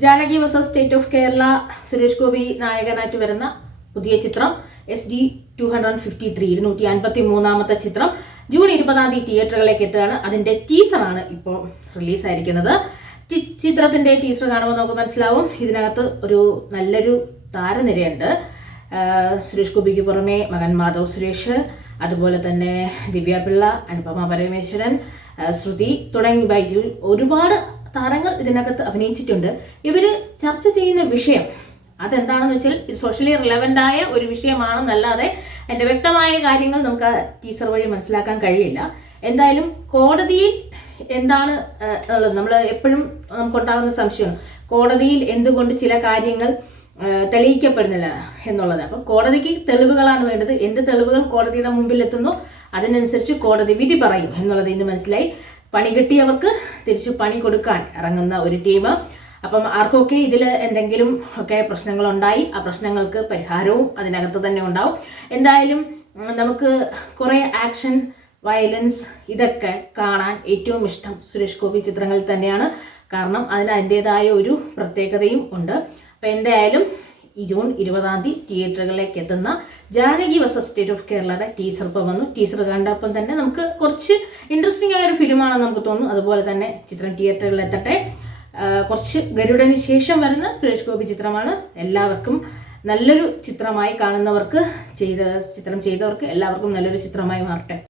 Janaki versus state of Kerala, Suresh Gopi നായകനായിട്ട് വരുന്ന പുതിയ ചിത്രം SD 253 253 ചിത്രം ജൂൺ 20 തിയേറ്ററുകളിലേക്ക് എത്തുകയാണ്. അതിന്റെ ടീസറാണ് ഇപ്പോൾ റിലീസായിരിക്കുന്നത്. ചിത്രത്തിന്റെ ടീസർ കാണുമ്പോൾ നമുക്ക് മനസ്സിലാവും ഇതിനകത്ത് ഒരു നല്ലൊരു താരനിരയുണ്ട്. സുരേഷ് ഗോപിക്ക് പുറമെ മകൻ മാധവ് സുരേഷ്, അതുപോലെ തന്നെ ദിവ്യ പിള്ള, അനുപമ പരമേശ്വരൻ, ശ്രുതി തുടങ്ങി ബൈജു ഒരുപാട് താരങ്ങൾ ഇതിനകത്ത് അഭിനയിച്ചിട്ടുണ്ട്. ഇവർ ചർച്ച ചെയ്യുന്ന വിഷയം അതെന്താണെന്ന് വെച്ചാൽ സോഷ്യലി റിലവൻ്റ് ആയ ഒരു വിഷയമാണെന്നല്ലാതെ എൻ്റെ വ്യക്തമായ കാര്യങ്ങൾ നമുക്ക് ആ ടീസർ വഴി മനസ്സിലാക്കാൻ കഴിയില്ല. എന്തായാലും കോടതിയിൽ എന്താണ് ഉള്ളത് നമ്മൾ എപ്പോഴും നമുക്കുണ്ടാകുന്ന സംശയമാണ്, കോടതിയിൽ എന്തുകൊണ്ട് ചില കാര്യങ്ങൾ തെളിയിക്കപ്പെടുന്നില്ല എന്നുള്ളത്. അപ്പം കോടതിക്ക് തെളിവുകളാണ് വേണ്ടത്. എന്ത് തെളിവുകൾ കോടതിയുടെ മുമ്പിൽ എത്തുന്നു അതിനനുസരിച്ച് കോടതി വിധി പറയും എന്നുള്ളത് ഇന്ന് മനസ്സിലായി. പണി കിട്ടിയവർക്ക് തിരിച്ചു പണി കൊടുക്കാൻ ഇറങ്ങുന്ന ഒരു ടീം. അപ്പം ആർക്കൊക്കെ ഇതിൽ എന്തെങ്കിലും ഒക്കെ പ്രശ്നങ്ങളുണ്ടായി ആ പ്രശ്നങ്ങൾക്ക് പരിഹാരവും അതിനകത്ത് തന്നെ ഉണ്ടാവും. എന്തായാലും നമുക്ക് കുറേ ആക്ഷൻ, വയലൻസ് ഇതൊക്കെ കാണാൻ ഏറ്റവും ഇഷ്ടം സുരേഷ് ഗോപി ചിത്രങ്ങളിൽ തന്നെയാണ്. കാരണം അതിന് അതിൻ്റെതായ ഒരു പ്രത്യേകതയും ഉണ്ട്. അപ്പം എന്തായാലും ഈ ജൂൺ 20 തിയേറ്ററുകളിലേക്ക് എത്തുന്ന ജാനകി വേഴ്സസ് സ്റ്റേറ്റ് ഓഫ് കേരളയുടെ ടീസർ ഇപ്പോൾ വന്നു. ടീസർ കണ്ടപ്പം തന്നെ നമുക്ക് കുറച്ച് ഇൻട്രസ്റ്റിംഗ് ആയ ഒരു ഫിലിമാണെന്ന് നമുക്ക് തോന്നുന്നു. അതുപോലെ തന്നെ ചിത്രം തിയേറ്ററുകളിൽ എത്തട്ടെ. കുറച്ച് ഗരുഡന് ശേഷം വരുന്ന സുരേഷ് ഗോപി ചിത്രമാണ്. എല്ലാവർക്കും നല്ലൊരു ചിത്രമായി കാണുന്നവർക്ക് ചിത്രം ചെയ്തവർക്ക് എല്ലാവർക്കും നല്ലൊരു ചിത്രമായി മാറട്ടെ.